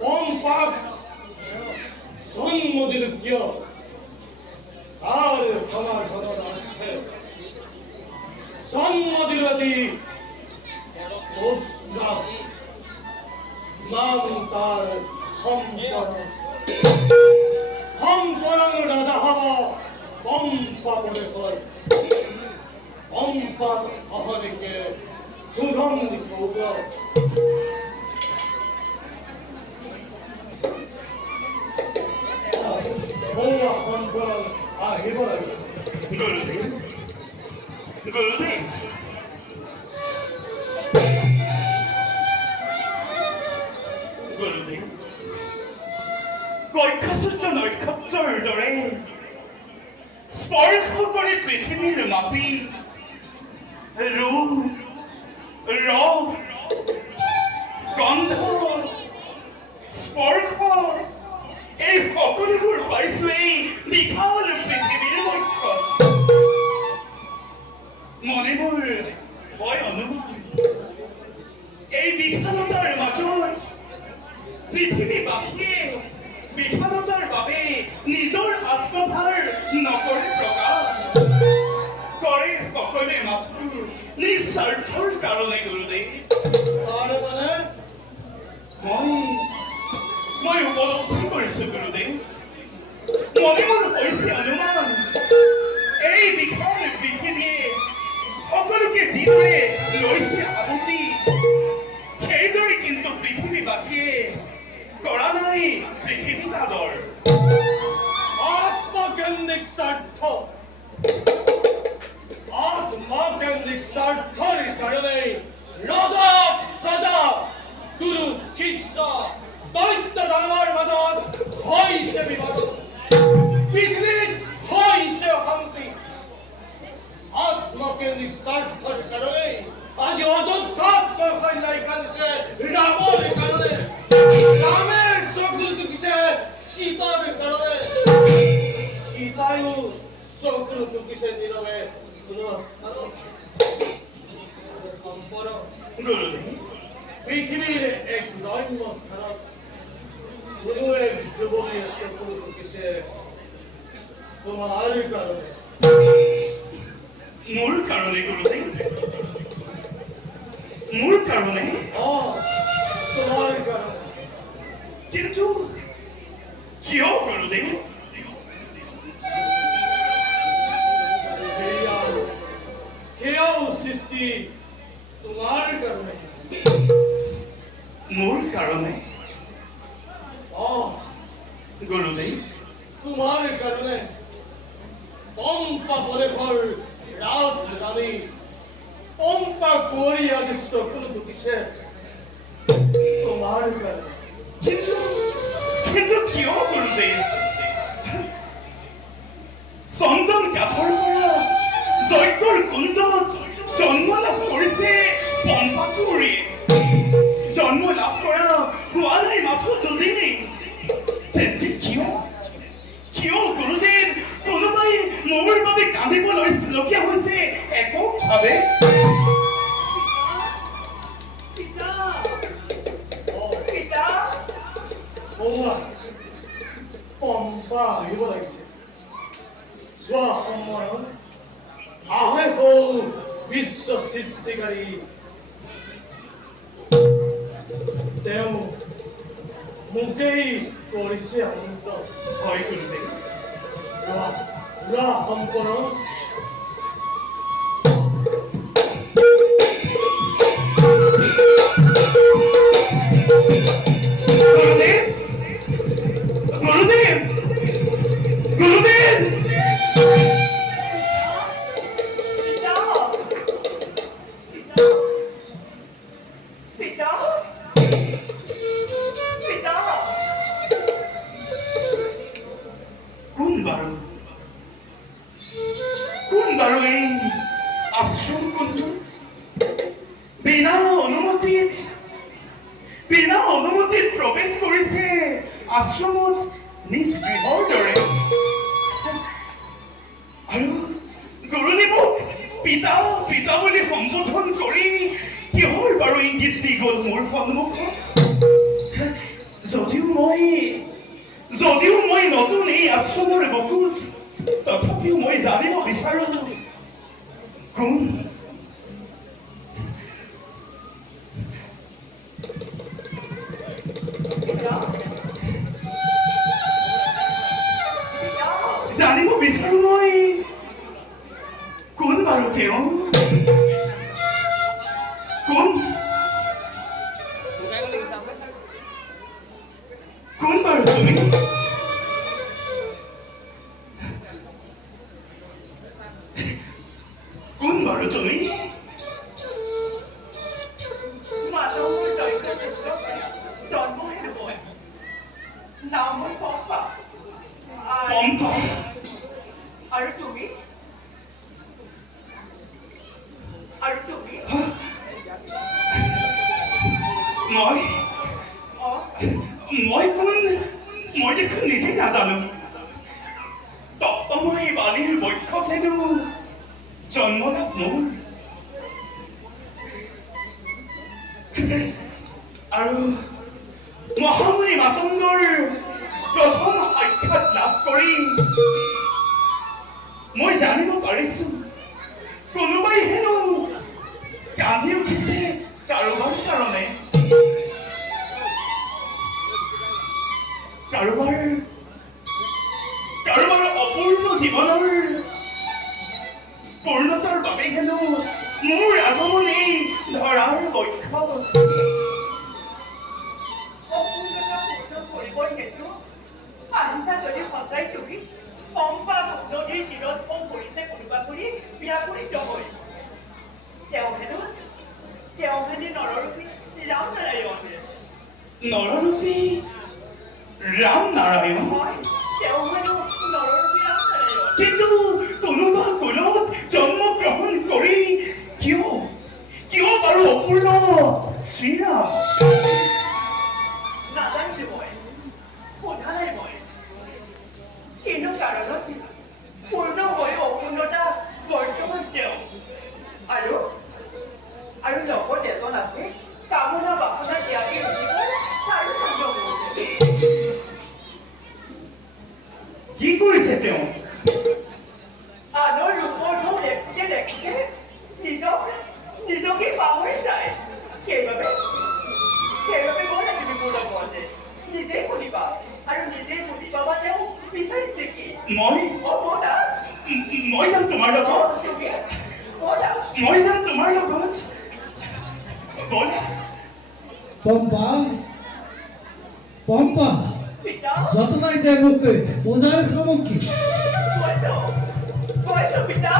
পম্পাক জন্ম দিল কিয় তার ক্ষমা ঘটনা আছে জন্ম দিল দি নাম তার সম্পরং রাজা হওয়া পম্পা বলে হয় পম্পা অহরিকে সুগন্ধি সৌগ্র Gurudev, Gurudev. Gurudev, কৈকাসূৰ্য নক্ষত্ৰৰ দৰে স্পৰ্শ কৰি পৃথিৱীৰ মাটি ৰূপ ৰস গন্ধ স্পৰ্শ এই সকলোবোৰ পাইছো এই বিশাল পৃথিৱীৰ লক্ষ্যত মনে মোৰ হয় অনুমান এই বিশালতাৰ মাজত পৃথিৱীবাসীয়ে বিশালতাৰ বাবে নিজৰ আত্মভাৰ নকৰে প্ৰকাশ কৰে সকলোৱে মাথো নিজ স্বাৰ্থৰ কাৰণে গুৰুদেৱ মই উপলব্ধি কৰিছো গুৰুদেৱ মনে মোৰ হৈছে অনুমান এই বিশাল পৃথিৱীয়ে সকলোকে যিদৰে লৈছে আবুতি সেইদৰে কিন্তু পৃথিৱীবাসীয়ে কৰা নাই পৃথিৱীক আদৰ আত্মকেন্দ্রিক স্বার্থ আত্মকেন্দ্রিক স্বার্থের কারণে রাজা প্রজা গুরু কৃষ্ণ দৈত্য দানবের মদত হইছে বিবাদ পৃথিবীর হইছে শান্তি আত্মকেন্দ্রিক স্বার্থের কারণে আজ অযোধ্যাত কইলাই কালকে রামের কারণে রামের সকল দুঃখে সীতার কারণে সীতায়ু সকল দুঃখে নীরবে পৃথিবীর এক রম্য স্থান কোনো এক যুবকের সকল দুঃখে তোমার কারণে মোৰ কাৰণে গুৰুদেৱ মোৰ কাৰণে তোমাৰ কাৰণে কিন্তু কিয় গুৰুদেৱ কেউ সৃষ্টি তোমাৰ কাৰণে মোৰ কাৰণে গুৰুদেৱ তোমাৰ কাৰণে পম্পা বলে ঘৰ ৰাজ ৰানী পম্পা কৰি আজ সকল দুঃখে তোমাৰ কাৰণে কিন্তু কিন্তু কিয় গুৰুদেৱ চন্দন কাঠৰ পৰা যজ্ঞৰ কুণ্ডত জন্ম লাভ কৰিছে পম্পা কুঁৱৰী জন্ম লাভ কৰা হোৱা নাই মাথো দুদিনেই তেন্তে কিয় কিয় গুৰুদেৱ কোনোবাই মোৰ বাবে কান্দিবলগীয়া হৈছে এককভাৱে পম্পা আহিব লাগিছে চোৱা সময়ত আহে হ'ল বিশ্ব সৃষ্টিকাৰী তেওঁ মোকেই কৰিছে অন্ত হয় গুৰুদেৱ সম্পন্ন গুৰুদেৱ গুৰুদেৱ গুৰুদেৱ কোন বাৰু এই আশ্ৰম কুণ্ডত বিনা অনুমতিত প্ৰৱেশ কৰিছে আশ্ৰমত নিজ গৃহৰ দৰে আৰু গুৰুদেৱক পিতা পিতা বুলি সম্বোধন কৰি কিহৰ বাৰু ইংগিত দি গ'ল মোৰ সন্মুখত যদিও মই নতুন এই আশ্ৰমৰ বুকুত, তথাপিও মই জানিব বিচাৰো কোন জানিব বিচাৰো মই কোন বাৰু তেওঁ কোন কোন বাৰু তুমি কোন বাৰু তুমি মানুহৰ দৈত্য পুত্ৰক জন্মহে মই নাম হ'ল পম্পা পম্পা আৰু তুমি মই অ মই কোন মই দেখোন নিজে নাজানো তপ্তময় বালিৰ বক্ষত হেনো জন্মলাভ মোৰ আৰু মহামুনি মাতংগৰ প্ৰথম সাক্ষাৎ লাভ কৰি মই জানিব পাৰিছো কোনোবাই হেনো কান্দি উঠিছে কাৰোবাৰ কাৰণে কাৰোবাৰ অপূৰ্ণ জীৱনৰ পূৰ্ণতাৰ বাবে হেনো মোৰ আগমন এই ধৰাৰ বক্ষ অপূৰ্ণতা পূৰ্ণ কৰিবৰ হেতু আহিছা যদি সঁচাই তুমি পম্পা নদীৰ তীৰত কম কৰিছে কোনোবা কৰি ব্যাকুলিত হৈ তেওঁ হেনো নৰৰূপী ৰাম নাৰায়ণ নৰৰূপী ৰাম নাৰায়ণ হয় তেওঁ হেনো নৰৰূপী ৰাম নাৰায়ণ কিন্তু কোনোবা কুলত জন্মগ্ৰহণ কৰি কিয় বাৰু অপূৰ্ণ শ্ৰীৰাম নাজানিলো মই সোধা নাই মই কিন্তু কাৰণত পূৰ্ণ হৈ অপূৰ্ণতা বৰ্তমান তেওঁ আৰু লগত এজন আছে কামনা বাসনা ত্যাগী ঋষিকৰ চাৰি খণ্ড কৰিছে কি কৰিছে তেওঁ আনৰ ৰূপৰ ঢৌ দেখোঁতে নিজকে পাহৰি যায় সেইবাবে ব'লা তুমি মোৰ লগতে নিজেই শুনিবা আৰু নিজেই বুজি পাবা তেওঁ বিচাৰিছে কি মই ব'লা যাম তোমাৰ লগত তুমি ব'লা মই যাম তোমাৰ লগত ব'লা পম্পা পিতা যতনাই দে মোক ওজাৰ সামগ্ৰী কৈছো পিতা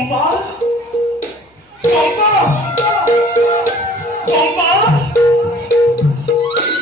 পম্পা